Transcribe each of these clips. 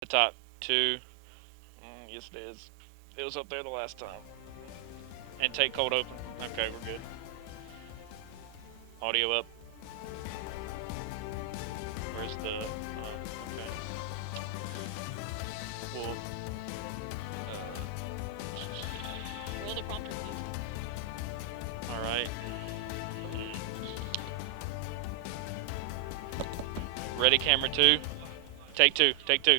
The top two. Yes, it is. It was up there the last time. And take cold open. Okay, we're good. Audio up. Where's the? Okay. Well. Roll the prompter, please. All right. Ready, camera two. Take two. Take two.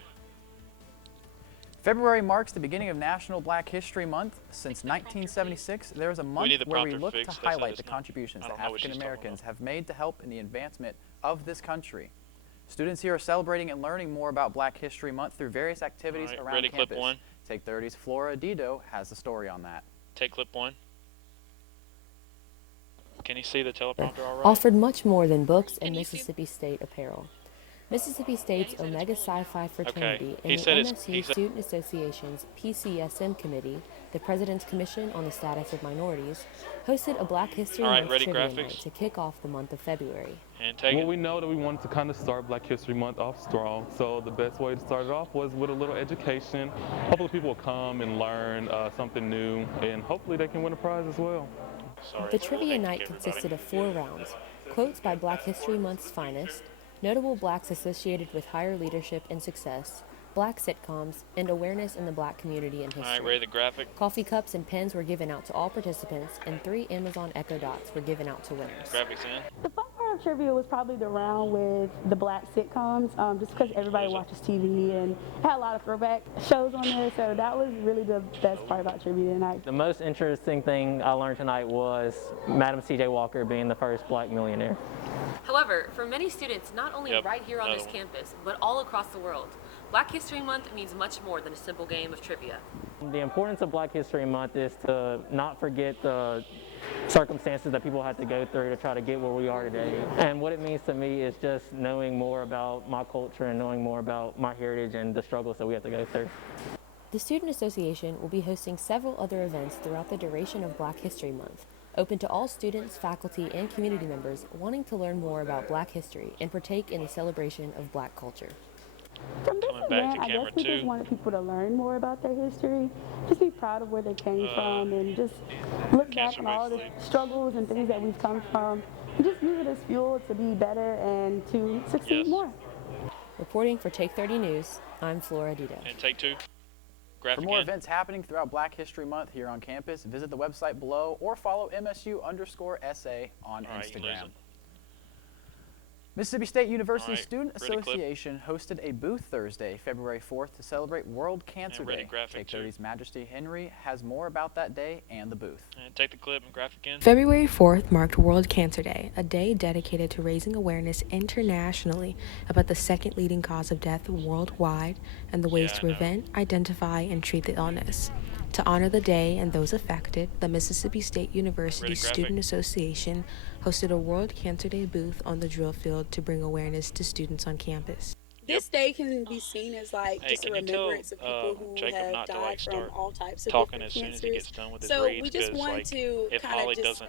February marks the beginning of National Black History Month. Since 1976, there is a month where we look to highlight the contributions that African Americans have made to help in the advancement of this country. Students here are celebrating and learning more about Black History Month through various activities around campus. Clip one. Take 30's Flora Dido has the story on that. Take clip one. Can you see the teleprompter all right? Offered much more than books and Mississippi State apparel. Mississippi State's Omega Psi-Phi fraternity and the MSU Student Association's PCSM Committee, the President's Commission on the Status of Minorities, hosted a Black History Month trivia night to kick off the month of February. Well, we know that we wanted to kind of start Black History Month off strong, so the best way to start it off was with a little education. Hopefully people will come and learn something new, and hopefully they can win a prize as well. The trivia night consisted of 4 rounds: quotes by Black History Month's finest, notable blacks associated with higher leadership and success, Black sitcoms, and awareness in the Black community and history. All right, ready the graphic? Coffee cups and pens were given out to all participants, and 3 Amazon Echo Dots were given out to winners. Graphics in. The fun part of trivia was probably the round with the Black sitcoms, just because everybody watches TV and it had a lot of throwback shows on there, so that was really the best part about trivia tonight. The most interesting thing I learned tonight was Madam C.J. Walker being the first Black millionaire. However, for many students, not only right here on this campus, but all across the world, Black History Month means much more than a simple game of trivia. The importance of Black History Month is to not forget the circumstances that people had to go through to try to get where we are today. And what it means to me is just knowing more about my culture and knowing more about my heritage and the struggles that we have to go through. The Student Association will be hosting several other events throughout the duration of Black History Month, open to all students, faculty, and community members wanting to learn more about Black history and partake in the celebration of Black culture. From this event, I guess we just wanted people to learn more about their history, just be proud of where they came from, and just look back on all the struggles and things that we've come from, and just use it as fuel to be better and to succeed more. Reporting for Take 30 News, I'm Flora Dido. And take 2. For more events happening throughout Black History Month here on campus, visit the website below or follow MSU_SA on Instagram. Mississippi State University Student Association hosted a booth Thursday, February 4th to celebrate World Cancer Day. Take 30's Majesty Henry has more about that day and the booth. And take the clip and graphic in. February 4th marked World Cancer Day, a day dedicated to raising awareness internationally about the second leading cause of death worldwide and the ways to prevent, identify, and treat the illness. To honor the day and those affected, the Mississippi State University Student Association hosted a World Cancer Day booth on the drill field to bring awareness to students on campus. This day can be seen as like just a remembrance of people who have died from all types of different cancers. So we just wanted to kind of just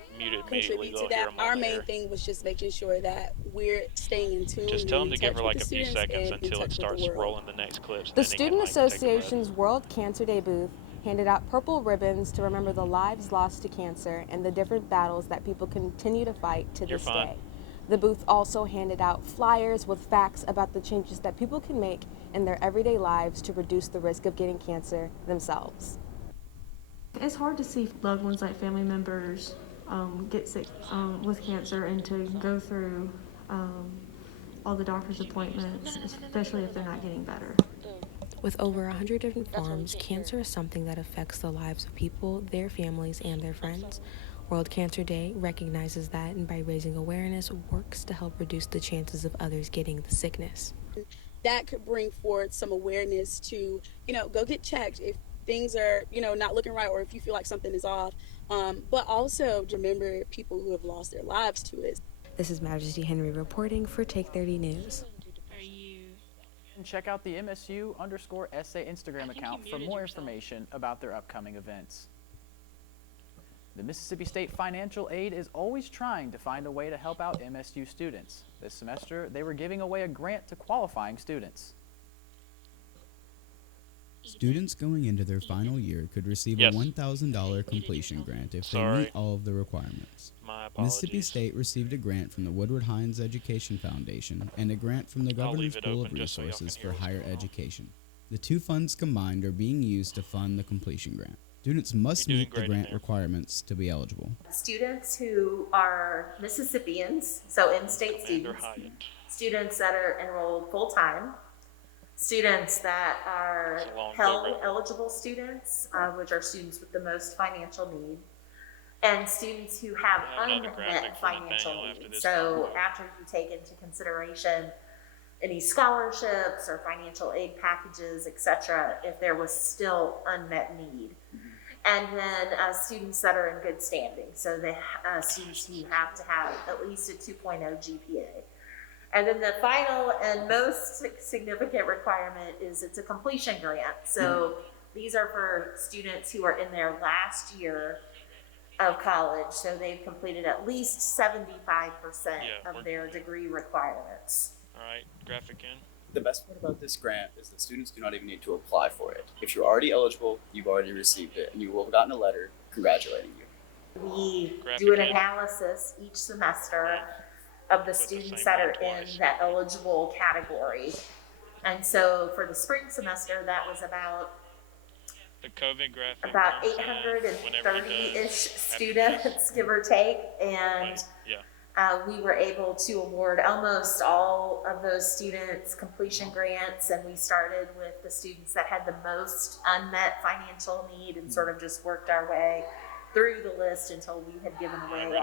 contribute to that. Our main thing was just making sure that we're staying in tune. Just tell them to give her like a few seconds until it starts rolling the next clips. The Student Association's World Cancer Day booth handed out purple ribbons to remember the lives lost to cancer and the different battles that people continue to fight to this day. The booth also handed out flyers with facts about the changes that people can make in their everyday lives to reduce the risk of getting cancer themselves. It's hard to see loved ones like family members get sick with cancer and to go through all the doctor's appointments, especially if they're not getting better. With over 100 different forms, cancer is something that affects the lives of people, their families, and their friends. World Cancer Day recognizes that and by raising awareness works to help reduce the chances of others getting the sickness. That could bring forth some awareness to, go get checked if things are, not looking right or if you feel like something is off. But also remember people who have lost their lives to it. This is Majesty Henry reporting for Take 30 News. And check out the MSU_SA Instagram account for more information about their upcoming events. The Mississippi State Financial Aid is always trying to find a way to help out MSU students. This semester, they were giving away a grant to qualifying students. Students going into their final year could receive a $1,000 completion grant if they meet all of the requirements. Mississippi State received a grant from the Woodward Hines Education Foundation and a grant from the Governor's Pool of Resources for Higher Education. The two funds combined are being used to fund the completion grant. Students must meet the grant requirements to be eligible. Students who are Mississippians, so in-state students, students that are enrolled full-time, students that are Pell eligible students, which are students with the most financial need, and students who have unmet financial needs. So after you take into consideration any scholarships or financial aid packages, etc., if there was still unmet need. And then students that are in good standing. So the students who have to have at least a 2.0 GPA. And then the final and most significant requirement is it's a completion grant. So these are for students who are in their last year of college. So they've completed at least 75% of their degree requirements. All right, graphic in. The best part about this grant is that students do not even need to apply for it. If you're already eligible, you've already received it, and you will have gotten a letter congratulating you. We do an analysis each semester of the students that are in that eligible category. And so for the spring semester, that was about the COVID graphic about 830-ish students, give or take, and we were able to award almost all of those students completion grants, and we started with the students that had the most unmet financial need and sort of just worked our way through the list until we had given away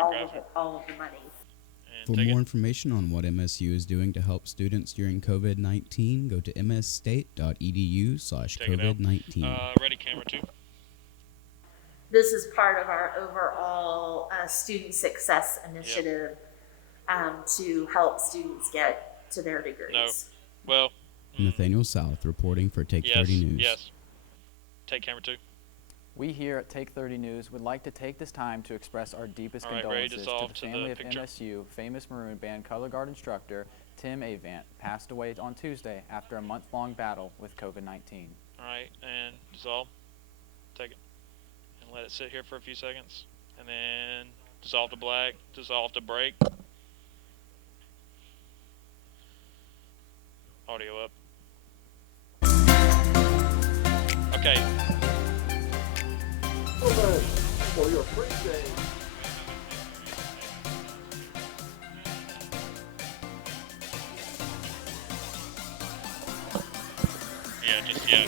all of the money. For more information on what MSU is doing to help students during COVID-19, go to msstate.edu/COVID-19. Ready, camera 2. This is part of our overall student success initiative to help students get to their degrees. No. Well. Nathaniel South reporting for Take 30 News. Yes. Take camera 2. We here at Take 30 News would like to take this time to express our deepest condolences to the family of MSU famous Maroon Band color guard instructor Tim Avant, passed away on Tuesday after a month-long battle with COVID-19. All right, and dissolve. Take it. And let it sit here for a few seconds. And then dissolve to black, dissolve to break. Audio up. Okay. For your free day. Yeah.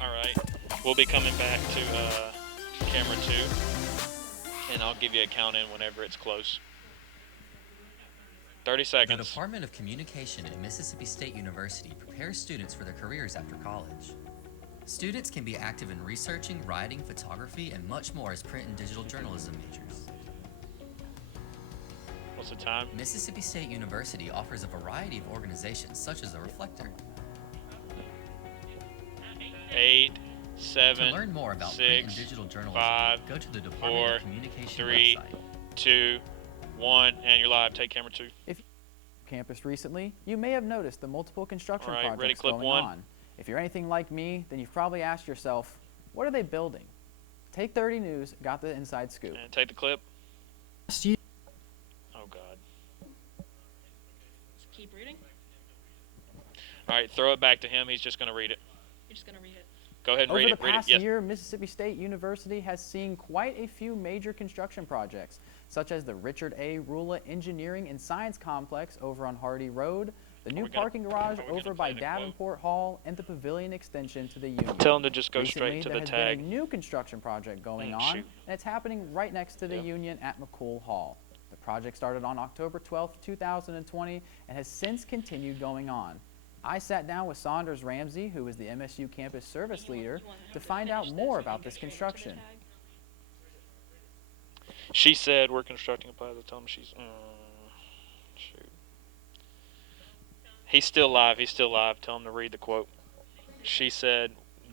All right. We'll be coming back to camera 2, and I'll give you a count in whenever it's close. 30 seconds. The Department of Communication at Mississippi State University prepares students for their careers after college. Students can be active in researching, writing, photography, and much more as print and digital journalism majors. What's the time? Mississippi State University offers a variety of organizations such as the Reflector. 8, 7, to learn more about 6, print and digital journalism, 5, go to the Department 4, of Communication 3, website. 2, 1, and you're live. Take camera 2. If you're on campus recently, you may have noticed the multiple construction projects ready, clip going 1. on. If you're anything like me, then you've probably asked yourself, what are they building? Take 30 News got the inside scoop. And take the clip. Oh, God. Just keep reading. All right, throw it back to him. He's just going to read it. You're just going to read it. Go ahead and read it. Over the past year, Mississippi State University has seen quite a few major construction projects, such as the Richard A. Rula Engineering and Science Complex over on Hardy Road, the new parking garage over by Davenport Hall, and the pavilion extension to the Union. Tell them to just go Recently, straight to the tag. There has been a new construction project going on, and it's happening right next to the Union at McCool Hall. The project started on October 12, 2020, and has since continued going on. I sat down with Saunders Ramsey, who is the MSU campus service leader, to find out more about this construction. She said we're constructing a plaza. Tell him she's... shoot. He's still live. Tell him to read the quote. She said,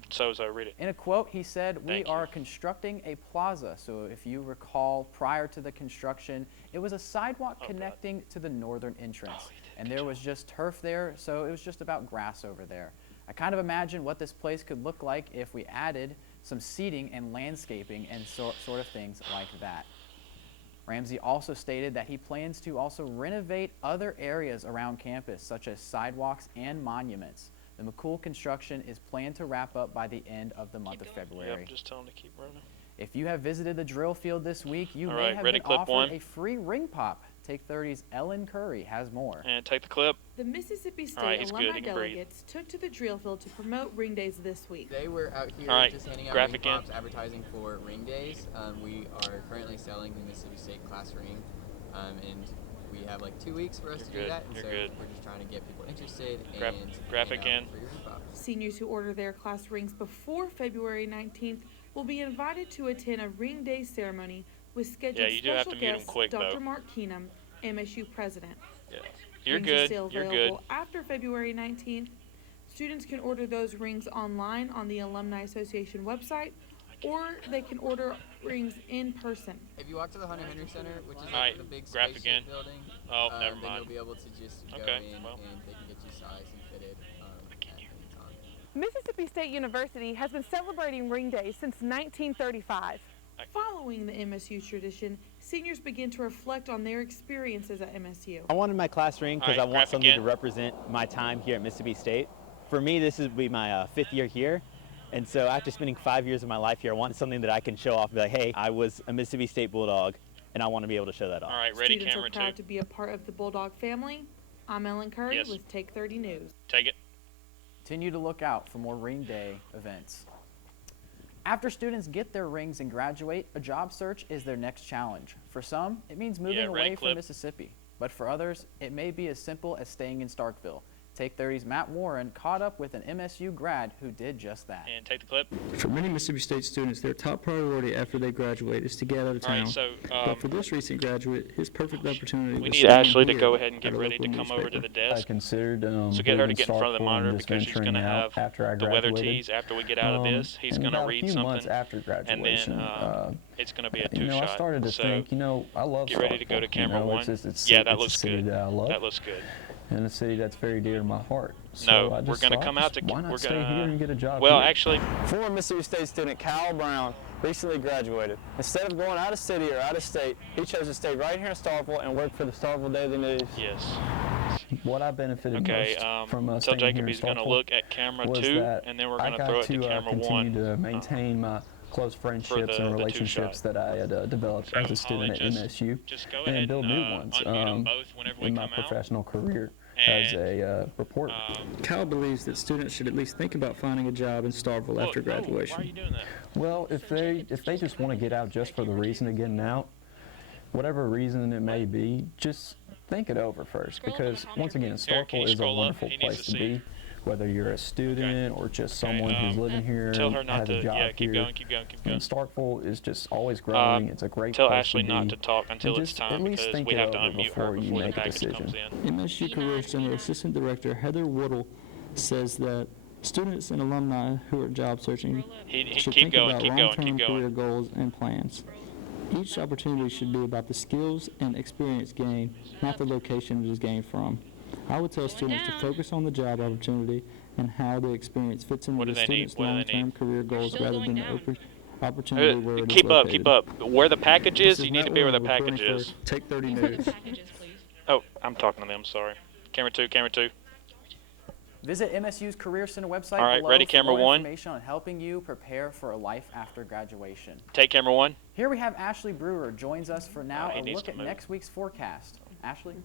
so read it. In a quote, he said, we are constructing a plaza. So if you recall, prior to the construction, it was a sidewalk connecting to the northern entrance. and there was just turf there, so it was just about grass over there. I kind of imagine what this place could look like if we added some seating and landscaping and sort of things like that. Ramsey also stated that he plans to also renovate other areas around campus, such as sidewalks and monuments. The McCool construction is planned to wrap up by the end of the month of February. Yep, just tell him to keep running. If you have visited the drill field this week, you All may right, have ready, been clip offered one. a free ring pop. Take 30's Ellen Curry has more. And take the clip. The Mississippi State All right, he's alumni good. He can breathe. delegates took to the drill field to promote Ring Days this week. Today we're out here All right, just handing out ring graphic in. pops, advertising for Ring Days. We are currently selling the Mississippi State class ring, and we have like 2 weeks for us to do that. And so we're just trying to get people interested and graphic in. for your ring pops. Seniors who order their class rings before February 19th will be invited to attend a Ring Day ceremony with scheduled you do have special to mute 'em guest quick, Dr. though. Mark Keenum, MSU president. Yeah. You're Rings good. are still You're available good. after February 19th. Students can order those rings online on the Alumni Association website, or they can order rings in person. If you walk to the Hunter Henry Center, which is Alright, the big graphic spaceship in. building, Oh, never then mind. you'll be able to just go Okay, in well. and they can get you sized and fitted at any time. Mississippi State University has been celebrating Ring Day since 1935. Following the MSU tradition, seniors begin to reflect on their experiences at MSU. I wanted my class ring because I want something to represent my time here at Mississippi State. For me, this will be my 5th year here. And so after spending 5 years of my life here, I wanted something that I can show off and be like, hey, I was a Mississippi State Bulldog, and I want to be able to show that off. All right, ready, Students camera are proud two. to be a part of the Bulldog family. I'm Ellen Curry Yes. with Take 30 News. Take it. Continue to look out for more Ring Day events. After students get their rings and graduate, a job search is their next challenge. For some, it means moving ready, away clip. from Mississippi. But for others, it may be as simple as staying in Starkville. Take 30's Matt Warren caught up with an MSU grad who did just that. And take the clip. For many Mississippi State students, their top priority after they graduate is to get out of town. All right, so but for this recent graduate, his perfect opportunity we was need staying Ashley to here go ahead and at get a ready to local come over to the newspaper. desk. I considered So get her to get in front of the monitor because she's going to have the weather tees after we get out of this. He's going to read something, after graduation, and then it's going to be a two-shot. you know, I started to think, you know, I love get ready to go to Starkville. camera You know, one. it's Yeah, that it's looks a city good. that I love, That looks good. and a city that's very dear to my heart. So No, I we're just going to thought, come out to. why not We're stay going here and get a job Well, here? actually, Former Mississippi State student Kyle Brown recently graduated. Instead of going out of city or out of state, he chose to stay right here in Starkville and work for the Starkville Daily News. yes. What I benefited Okay, most from tell staying here Jacob in he's going to Starkville look at camera was 2, that and then we're I going to got throw it to to camera continue 1. to maintain my close friendships the and two relationships shot. that I had developed as a student at MSU, go and ahead build and, new ones unmute 'em both whenever we in my come out. professional career as a reporter. Kyle believes that students should at least think about finding a job in Starkville after graduation. Why are you doing that? Well, if they just want to get out just for the reason of getting out, whatever reason it may be, just think it over first. Because once again, Starkville is a scroll up? wonderful He needs place to to see. be, whether you're a student or just someone who's living here Tell and her not has to. a job Yeah, keep here. going, keep going, keep going. And Starkville is just always growing. It's a great Tell place Ashley to be. not to talk until And it's just time at least because think we it have to over unmute her before you before the make a package decision. comes in. MSU Career Center Assistant Director Heather Woodle says that students and alumni who are job searching should keep think going, about keep going, long-term keep going. career goals and plans. Each opportunity should be about the skills and experience gained, not the location it is gained from. I would tell students to focus on the job opportunity and how the experience fits in with the student's long-term career goals rather than the opportunity where it is Keep up, located. keep up. Where the package This is, you need to be Matt where the Warren reporting package is. for Take 30 News. Oh, I'm talking to them, sorry. Camera 2, camera 2. Visit MSU's Career Center website All right, below ready, for camera more 1. information on helping you prepare for a life after graduation. Take camera 1. Here we have Ashley Brewer joins us for now he a needs look to at move. next week's forecast. Ashley?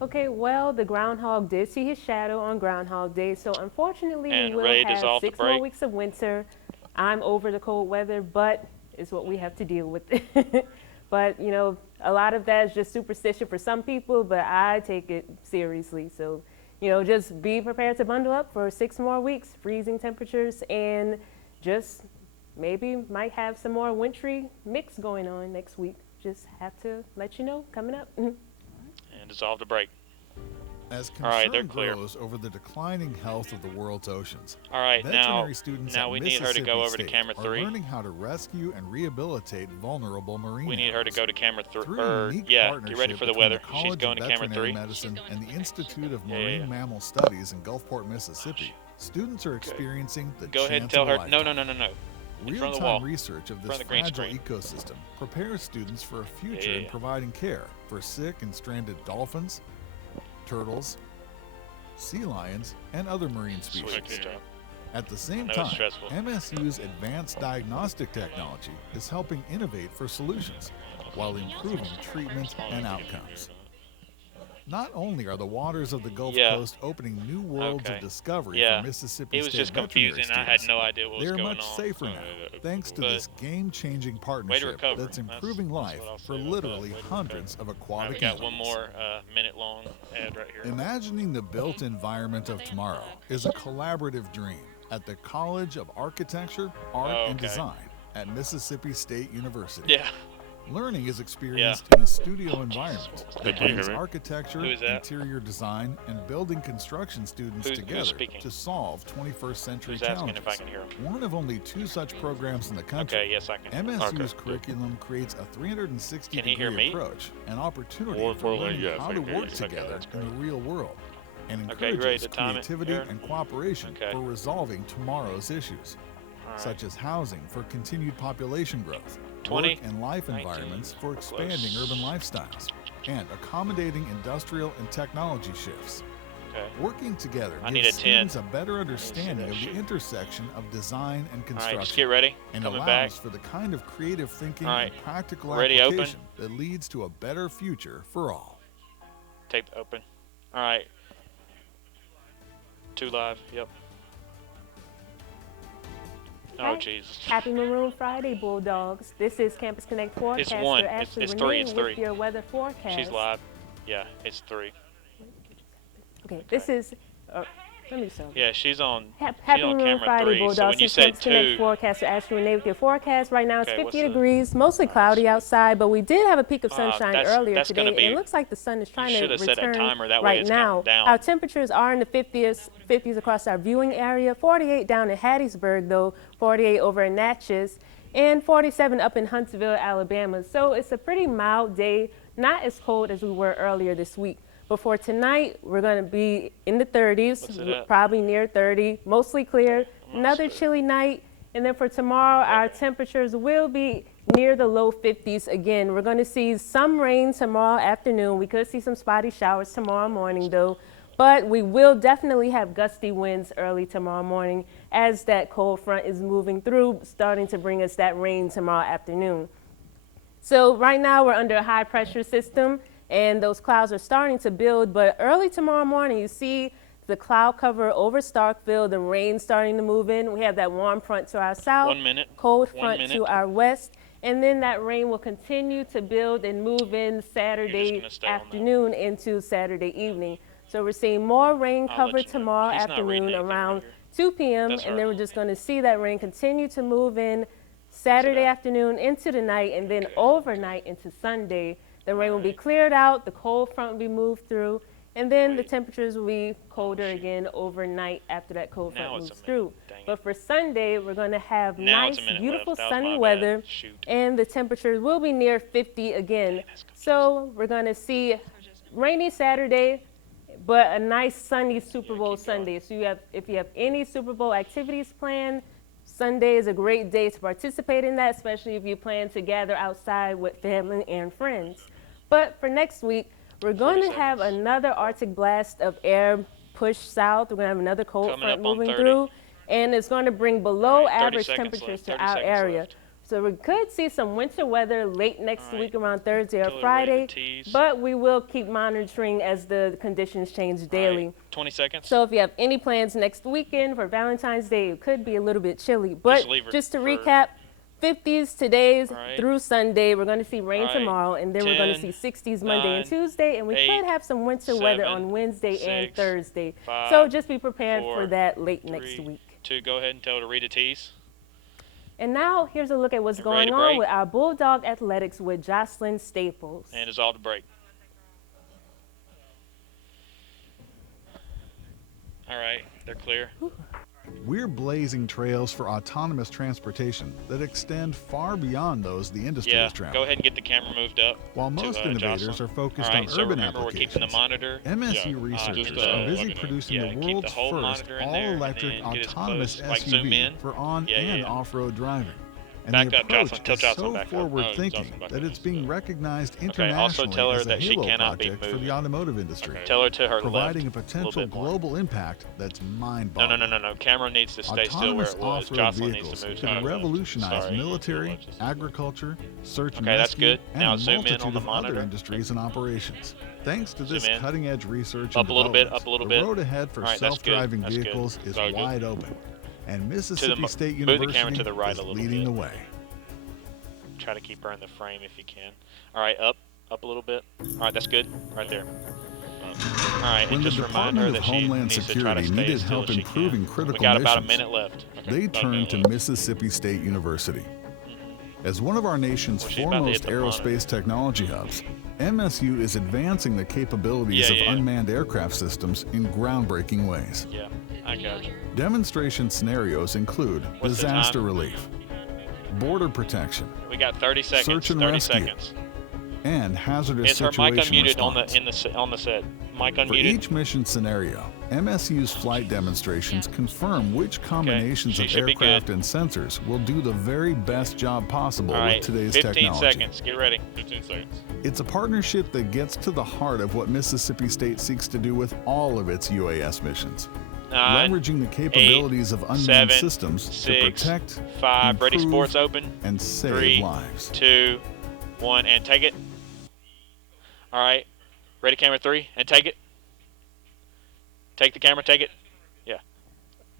Okay, well, the groundhog did see his shadow on Groundhog Day, so unfortunately And we will Ray does have off the 6 more break. weeks of winter. I'm over the cold weather, but it's what we have to deal with. But, you know, a lot of that is just superstition for some people, but I take it seriously. So, you know, just be prepared to bundle up for 6 more weeks, freezing temperatures, and just maybe might have some more wintry mix going on next week. Just have to let you know coming up. And dissolve the break. As concern grows over the declining health of the world's oceans, all right, veterinary students now at we need her to go over to camera 3. are learning how to rescue and rehabilitate vulnerable marine We need her to go to camera 3. Yeah, get ready for the weather. She's going to camera 3. Medicine and the Institute of Marine Mammal Studies in Gulfport, Mississippi. Students are experiencing the Go ahead and tell her. No. Real-time research of this fragile ecosystem prepares students for a future in providing care for sick and stranded dolphins, turtles, sea lions, and other marine species. At the same time, MSU's advanced diagnostic technology is helping innovate for solutions while improving treatment and outcomes. Not only are the waters of the Gulf Coast opening new worlds of discovery for Mississippi State just confusing. students, I had no idea what was going on. They're much safer now, thanks to this game-changing partnership that's improving life for literally hundreds of aquatic animals. We got one more minute-long ad right here. Imagining the built environment of tomorrow is a collaborative dream at the College of Architecture, Art, and Design at Mississippi State University. Yeah. Learning is experienced in a studio environment that brings architecture, interior design, and building construction students together to solve 21st century challenges. One of only 2 such programs in the country, MSU's curriculum creates a 360-degree approach, an opportunity for learning how to work together in the real world, and encourages creativity and cooperation for resolving tomorrow's issues, such as housing for continued population growth, work and life environments for expanding urban lifestyles, and accommodating industrial and technology shifts. Working together gives students a better understanding of the intersection of design and construction, just get ready. and Coming allows back. for the kind of creative thinking and practical Ready, application that leads to a better future for all. Tape open. All right. 2 live. Yep. Oh, Jesus. Happy Maroon Friday, Bulldogs. This is Campus Connect forecaster It's 1. Ashley It's Renee 3. It's 3. with your weather forecast. She's live. Yeah, it's 3. Okay, this is... let me start. Yeah, she's on. Happy on Maroon camera Friday, 3. Bulldogs. So when you said 2, forecaster Ashley Renee with your forecast. Right now it's Okay, 50 degrees, mostly cloudy outside, but we did have a peak of sunshine earlier that's today. gonna be- It looks like the sun is trying you to should have set a return timer, that way right it's now. counting down. Our temperatures are in the 50s across our viewing area. 48 down in Hattiesburg, though. 48 over in Natchez, and 47 up in Huntsville, Alabama. So it's a pretty mild day, not as cold as we were earlier this week. But for tonight, we're going to be in the 30s, probably near 30, mostly clear. Another chilly night. And then for tomorrow, our temperatures will be near the low 50s again. We're going to see some rain tomorrow afternoon. We could see some spotty showers tomorrow morning, though. But we will definitely have gusty winds early tomorrow morning as that cold front is moving through, starting to bring us that rain tomorrow afternoon. So right now, we're under a high pressure system, and those clouds are starting to build, but early tomorrow morning, you see the cloud cover over Starkville, the rain starting to move in. We have that warm front to our south, 1 minute. cold front to our west, and then that rain will continue to build and move in Saturday afternoon into Saturday evening. So we're seeing more rain cover tomorrow afternoon around 2 p.m., and then we're just going to see that rain continue to move in Saturday afternoon into the night, and then overnight into Sunday. The rain will be cleared out, the cold front will be moved through, and then the temperatures will be colder again overnight after that cold front moves through. But for Sunday, we're going to have nice, beautiful sunny weather, and the temperatures will be near 50 again. So we're going to see rainy Saturday, but a nice sunny Super Bowl Sunday. So if you have any Super Bowl activities planned, Sunday is a great day to participate in that, especially if you plan to gather outside with family and friends. But for next week, we're going to have another Arctic blast of air push south. We're going to have another cold front moving through, and it's going to bring below average temperatures to our area. So we could see some winter weather late next week around Thursday or Friday, but we will keep monitoring as the conditions change daily. 20 seconds. So if you have any plans next weekend for Valentine's Day, it could be a little bit chilly. But just to recap, 50s today through Sunday. We're going to see rain tomorrow, and then we're going to see 60s Monday and Tuesday, and we could have some winter weather on Wednesday and Thursday. So just be prepared for that late next week. 2, go ahead and tell her to read the tees. And now here's a look at what's going on with our Bulldog Athletics with Jocelynn Staples. And it's all to break. All right, they're clear. We're blazing trails for autonomous transportation that extend far beyond those the industry is traveling. Go ahead and get the camera moved up. While most innovators Jocelynn. are focused All right, on urban remember, applications, we're keeping the monitor. MSU researchers are busy producing the world's first all-electric autonomous SUV for on- and off-road driving. And Back the up, approach Jocelynn. Tell is Jocelynn so back up. forward-thinking that it's being recognized internationally also tell her as a that she halo cannot be project for moving. the automotive industry, Tell her to her providing left. a potential global impact that's mind-boggling. No. Camera needs to stay still where Autonomous it was. off-road Jocelynn vehicles needs to move. could revolutionize military, agriculture, search and rescue, good. and Now a zoom in multitude on the of monitor. other industries and operations. Thanks to this in. cutting-edge research Up and a little bit, development, up a little the bit. road ahead for All right, that's good. self-driving That's good. vehicles is All good. wide open, and Mississippi State move the camera University to the right is a little leading bit. the way. Try to keep her in the frame if you can. All right, up a little bit. All right, that's good. Right there. All right, When and the just remind her Department of that she Homeland needs to try to Security stay needed as still help as she improving can. critical We got about a missions, minute left. they turned to Mississippi State University. As one of our nation's Well, she's about to hit foremost the aerospace technology hubs, MSU is advancing the capabilities of unmanned aircraft systems in groundbreaking ways. Yeah, I got you. Demonstration scenarios include What's the disaster time? relief, border protection, We got 30 seconds. search and 30 rescue, seconds. and hazardous Is her mic situation unmuted response. on the set? Mic For unmuted. each mission scenario, MSU's flight demonstrations confirm which combinations she of should be aircraft and sensors will do the very best job possible All right, with today's 15 technology. seconds. Get ready. 15 seconds. It's a partnership that gets to the heart of what Mississippi State seeks to do with all of its UAS missions. 9, Leveraging the capabilities of unmanned 7, systems 6, to protect, 5. Ready, improve, sports open. and save 3, lives. 2, 1, and take it. All right. Ready, camera 3, and take it. Take the camera, take it. Yeah.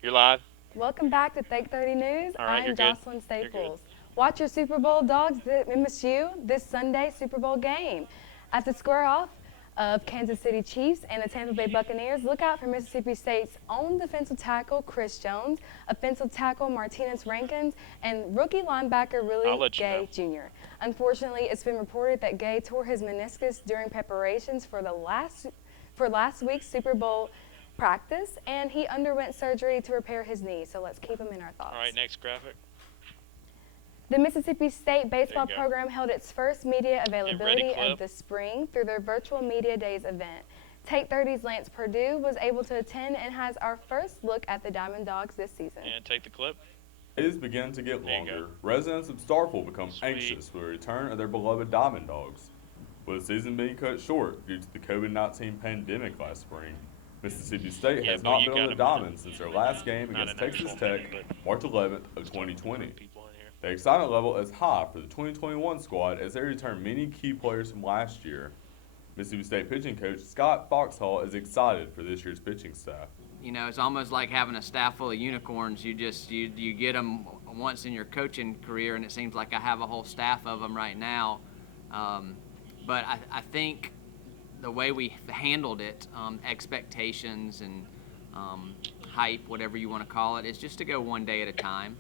You're live. Welcome back to Take 30 News. All right, I'm you're good. Jocelynn Staples. Watch your Super Bowl dogs at MSU this Sunday Super Bowl game. At the square-off of Kansas City Chiefs and the Tampa Bay Buccaneers, look out for Mississippi State's own defensive tackle Chris Jones, offensive tackle Martinez Rankins, and rookie linebacker Willie Gay Jr. Unfortunately, it's been reported that Gay tore his meniscus during preparations for last week's Super Bowl practice, and he underwent surgery to repair his knee. So let's keep him in our thoughts. All right, next graphic. The Mississippi State baseball program held its first media availability clip. of the spring through their virtual Media Days event. Take 30's Lance Perdue was able to attend and has our first look at the Diamond Dogs this season. And take the clip. Days begin to get longer. Residents of Starkville become anxious for the return of their beloved Diamond Dogs. With the season being cut short due to the COVID-19 pandemic last spring, Mississippi State has not been on the diamond since their last game against Texas Tech, March 11th of 2020. The excitement level is high for the 2021 squad as they return many key players from last year. Mississippi State pitching coach Scott Foxhall is excited for this year's pitching staff. You know, it's almost like having a staff full of unicorns. You get them once in your coaching career, and it seems like I have a whole staff of them right now. But I think the way we handled it, expectations and hype, whatever you want to call it, is just to go one day at a time.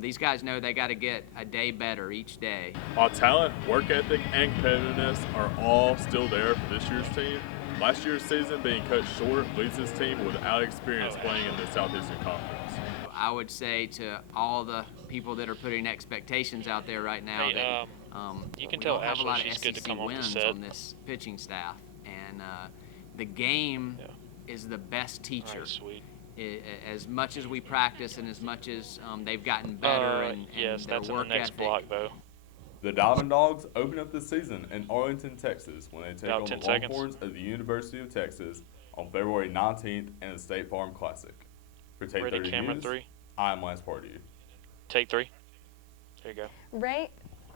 These guys know they got to get a day better each day. While talent, work ethic, and competitiveness are all still there for this year's team, last year's season being cut short leaves this team without experience playing in the Southeastern Conference. I would say to all the people that are putting expectations out there right now that you can we tell don't have a lot Ashley of she's good to SEC come off the wins set. on this pitching staff, and the game is the best teacher. As much as we practice and as much as they've gotten better and yes, their that's in work the next ethic. block though. The Diamond Dogs open up the season in Arlington, Texas when they take About on the 10 seconds. Longhorns of the University of Texas on February 19th in the State Farm Classic. For Take Ready, 30 camera News, 3. I'm Lance Pardue. Take 3. There you go.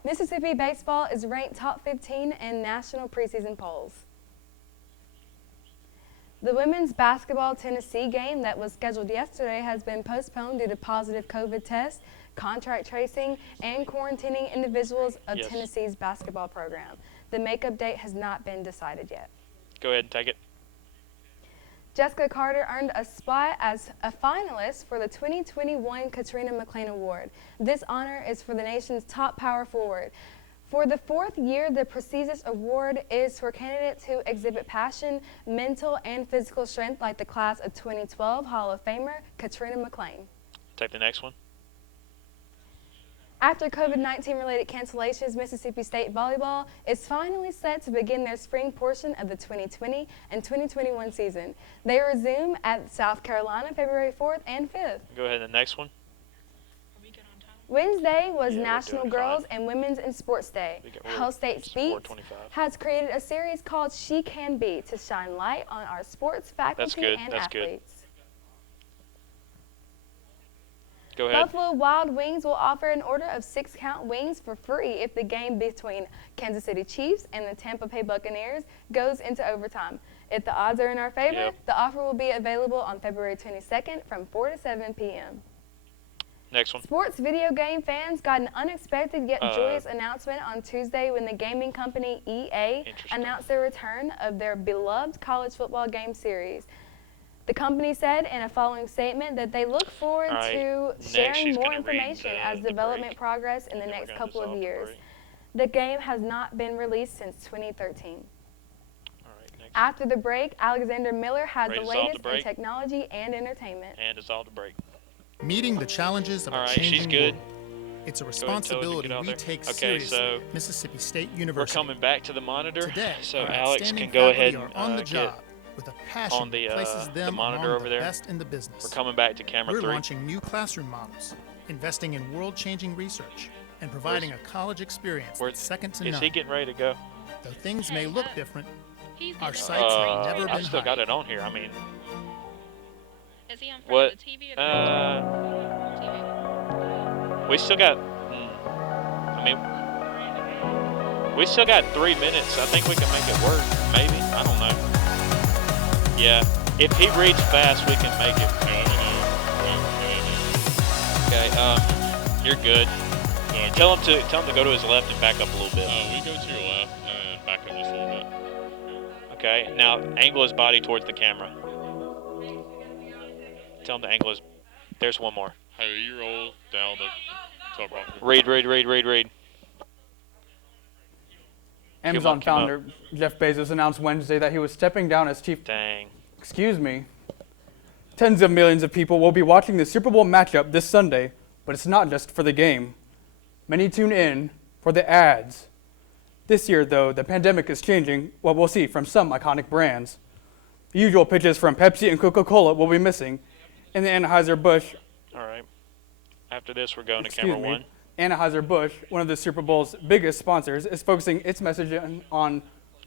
Mississippi baseball is ranked top 15 in national preseason polls. The women's basketball Tennessee game that was scheduled yesterday has been postponed due to positive COVID tests, contract tracing, and quarantining individuals of Tennessee's basketball program. The makeup date has not been decided yet. Go ahead and take it. Jessica Carter earned a spot as a finalist for the 2021 Katrina McLean Award. This honor is for the nation's top power forward. For the fourth year, the prestigious award is for candidates who exhibit passion, mental, and physical strength like the class of 2012 Hall of Famer Katrina McLean. Take the next one. After COVID-19 related cancellations, Mississippi State Volleyball is finally set to begin their spring portion of the 2020 and 2021 season. They resume at South Carolina February 4th and 5th. Go ahead to the next one. Wednesday was National Girls and Women's in Sports Day. Hell State Speaks has created a series called She Can Be to shine light on our sports faculty and athletes. Go ahead. Buffalo Wild Wings will offer an order of 6-count wings for free if the game between Kansas City Chiefs and the Tampa Bay Buccaneers goes into overtime. If the odds are in our favor, the offer will be available on February 22nd from 4 to 7 p.m. Next one. Sports video game fans got an unexpected yet joyous announcement on Tuesday when the gaming company EA announced the return of their beloved college football game series. The company said in a following statement that they look forward to sharing more information as development progress in the next couple of years. The game has not been released since 2013. After the break, Alexander Miller has the latest in technology and entertainment. And dissolve the break. Meeting the challenges of a changing world. It's a responsibility we take seriously at Mississippi State University. We're coming back to the monitor, today, so Alex can go ahead and on the job with a passion on the places them monitor among over the there. best in the business. We're coming back to camera 3. We're launching new classroom models, investing in world-changing research, and providing a college experience that's second to none. Is he getting ready to go? Though things may look different, our sights have never been I've still got higher. it on here. I mean, is he on front of the TV or TV? We still got. We still got 3 minutes. I think we can make it work. Maybe. I don't know. Yeah. If he reads fast, we can make it. Okay. You're good. Tell him to go to his left and back up a little bit. We go to your left and back up just a little bit. Okay. Now angle his body towards the camera. Tell him to angle his. There's one more. Hey, you roll down the top rock. Read. Amazon founder Jeff Bezos announced Wednesday that he was stepping down as chief. Excuse me. Tens of millions of people will be watching the Super Bowl matchup this Sunday, but it's not just for the game. Many tune in for the ads. This year, though, the pandemic is changing what we'll see from some iconic brands. The usual pitches from Pepsi and Coca-Cola will be missing, and the Anheuser-Busch. All right. After this, we're going to camera 1. Anheuser-Busch, one of the Super Bowl's biggest sponsors, is focusing its messaging on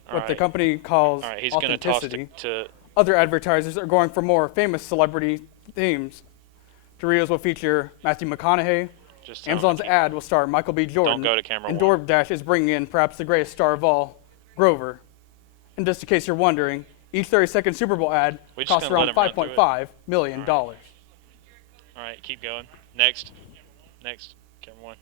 what the company calls authenticity. Other advertisers are going for more famous celebrity themes. Doritos will feature Matthew McConaughey. Amazon's ad will star Michael B. Jordan. Don't go to camera and 1. DoorDash is bringing in perhaps the greatest star of all, Grover. And just in case you're wondering, each 30-second Super Bowl ad costs around $5.5 million. All right, keep going. Next, camera 1.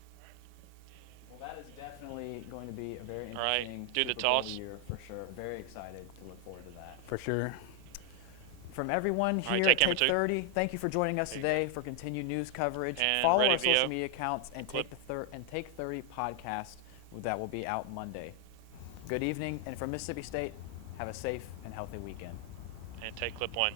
Well, that is definitely going to be a very interesting All right, do the Super Bowl toss. year for sure. Very excited to look forward to that. For sure. From everyone here at Take 30, thank you for joining us today for continued news coverage. And follow ready our social VO. media accounts and Take 30 podcast that will be out Monday. Good evening, and from Mississippi State, have a safe and healthy weekend. And take clip 1.